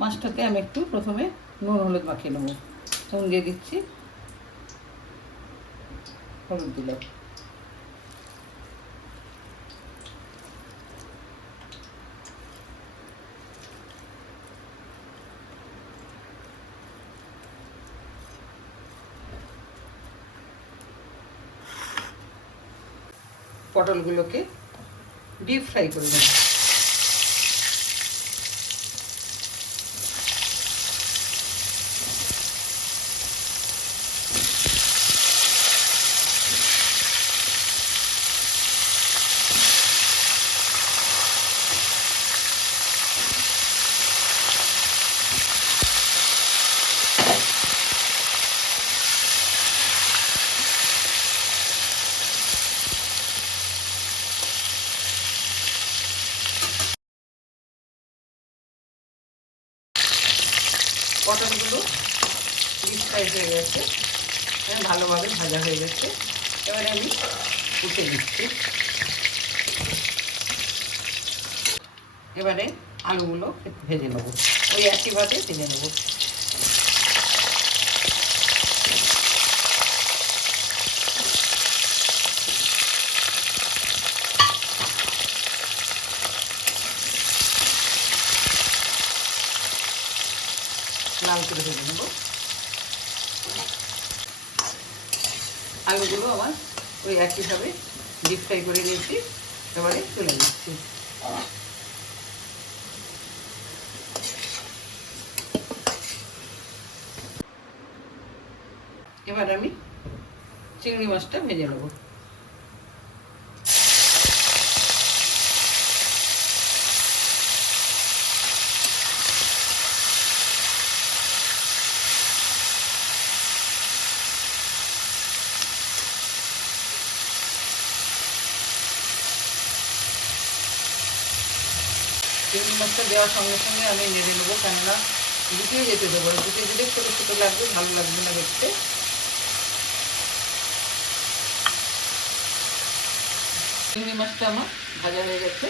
মাছটাতে আমি একটু প্রথমে নুন, হলুদ মাখিয়ে নেব। নুন দিয়ে দিচ্ছি। হলুদ দিলাম পটলগুলোকে ডিপ ফ্রাই করে নেব পটলগুলো ডিপ ফ্রাই হয়ে গেছে। ভালোভাবে ভাজা হয়ে গেছে। এবারে আমি উঠে দিচ্ছি এবারে আলুগুলো ভেজে নেব। ওই একইভাবে ভেজে নেব। লাল করে ভেজে নেব। আলুগুলো আমার ওই একইভাবে ডিপ ফ্রাই করে নিয়েছি, এবারে তুলে নিচ্ছি। এবার আমি চিংড়ি মাছটা ভেজে নেব। চিংড়ি মাছটা দেওয়ার সঙ্গে সঙ্গে আমি নেড়ে নেব, কেননা গুটিয়ে যেতে দেবো। গুটিয়ে দিলে ছোটো ছোটো লাগবে, ভালো লাগবে না দেখতে। চিংড়ি মাছটা আমার ভাজা হয়ে গেছে,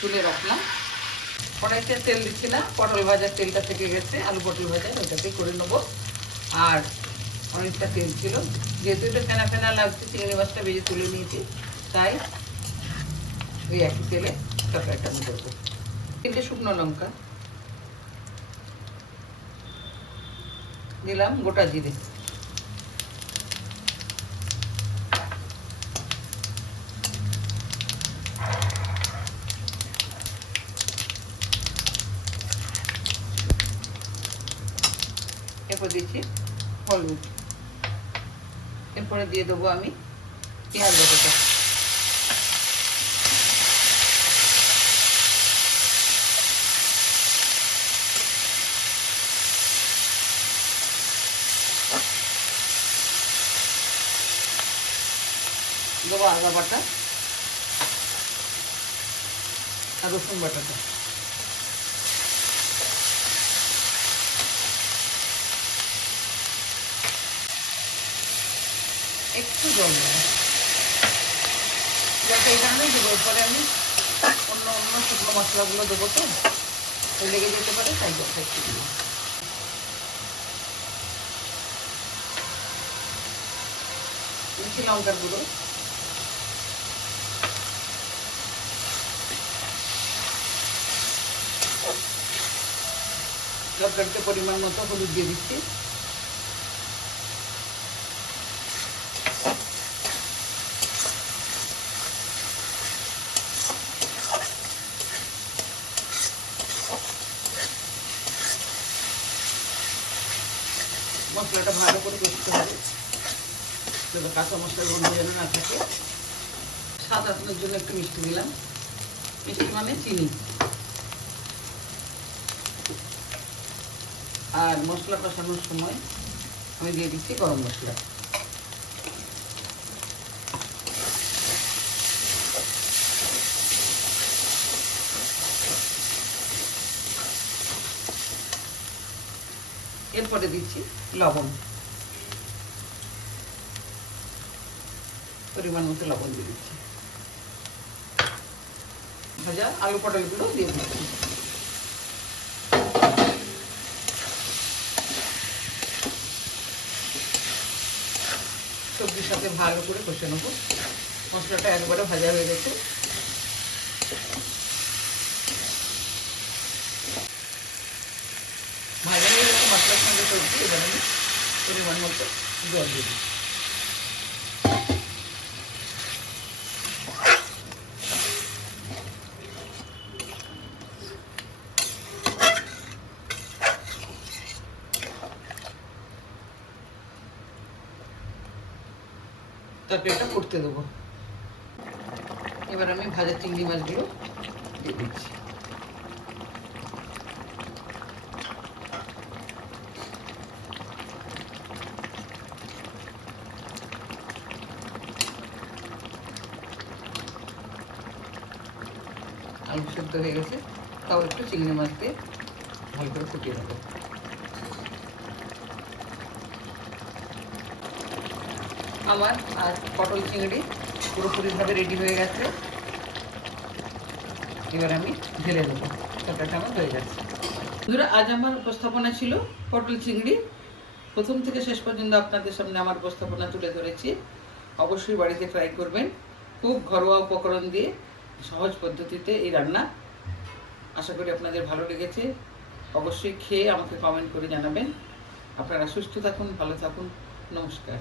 তুলে রাখলাম। কড়াইতে তেল দিচ্ছি না পটল ভাজার তেলটা থেকে গেছে, আলু পটল ভাজা, ওইটাতে করে নেব। আর অনেকটা তেল ছিল। যেহেতু এটা ফেনা ফেনা লাগছে, চিংড়ি মাছটা বেজে তুলে নিয়েছি, তাই ওই একই তেলে তরকারিটা আমি করব। তিনটে শুকনো লঙ্কা। দিলাম গোটা জিরে। এরপর দিচ্ছি হলুদ। এরপরে দিয়ে দেবো আমি পেঁয়াজ বাটাটা। দেবো আদা বাটা। আর রসুন বাটাটা। একটু জল দেবো। জলটা এই কারণেই দেবো, এরপরে আমি অন্য অন্য শুকনো মশলাগুলো দেবো তো। লেগে যেতে পারে, তাই জলটা একটু দেবো। লঙ্কার গুঁড়ো। তরকারিতে পরিমাণ মতো হলুদ দিয়ে দিচ্ছি। মশলাটা ভালো করে কষতে হবে, যাতে কাঁচা মশলার গন্ধ যেন না থাকে। আপনার জন্য একটু মিষ্টি দিলাম মিষ্টি মানে চিনি। আর মশলা কষানোর সময় আমি দিয়ে দিচ্ছি গরম মশলা। এরপরে দিচ্ছি লবণ। পরিমাণ মতো লবণ দিয়ে দিচ্ছি। ভাজা আলু পটলগুলো দিয়ে দিচ্ছি। সবজির সাথে ভালো করে কষে নেব। মশলাটা একবারে ভাজা হয়ে গেছে। ভাজা হয়ে গেছে, মশলার সঙ্গে সবজি, এবার আমি পরিমাণ মতো জল দিয়ে দিই তারপরে এটা করতে দেবো। এবার আমি ভাজা চিংড়ি মাছগুলো দিয়ে দিচ্ছি। আলু সেদ্ধ হয়ে গেছে, তাও একটু চিংড়ি মাছ দিয়ে ভালো করে ফুটিয়ে দেবো আমার আর পটল চিংড়ি পুরোপুরিভাবে রেডি হয়ে গেছে। এবার আমি ঢেলে দেবো তরকারিটা আমার হয়ে যাচ্ছে বন্ধুরা, আজ আমার উপস্থাপনা ছিল পটল চিংড়ি। প্রথম থেকে শেষ পর্যন্ত আপনাদের সামনে আমার উপস্থাপনা তুলে ধরেছি। অবশ্যই বাড়িতে ট্রাই করবেন। খুব ঘরোয়া উপকরণ দিয়ে সহজ পদ্ধতিতে এই রান্না। আশা করি আপনাদের ভালো লেগেছে। অবশ্যই খেয়ে আমাকে কমেন্ট করে জানাবেন। আপনারা সুস্থ থাকুন, ভালো থাকুন। নমস্কার।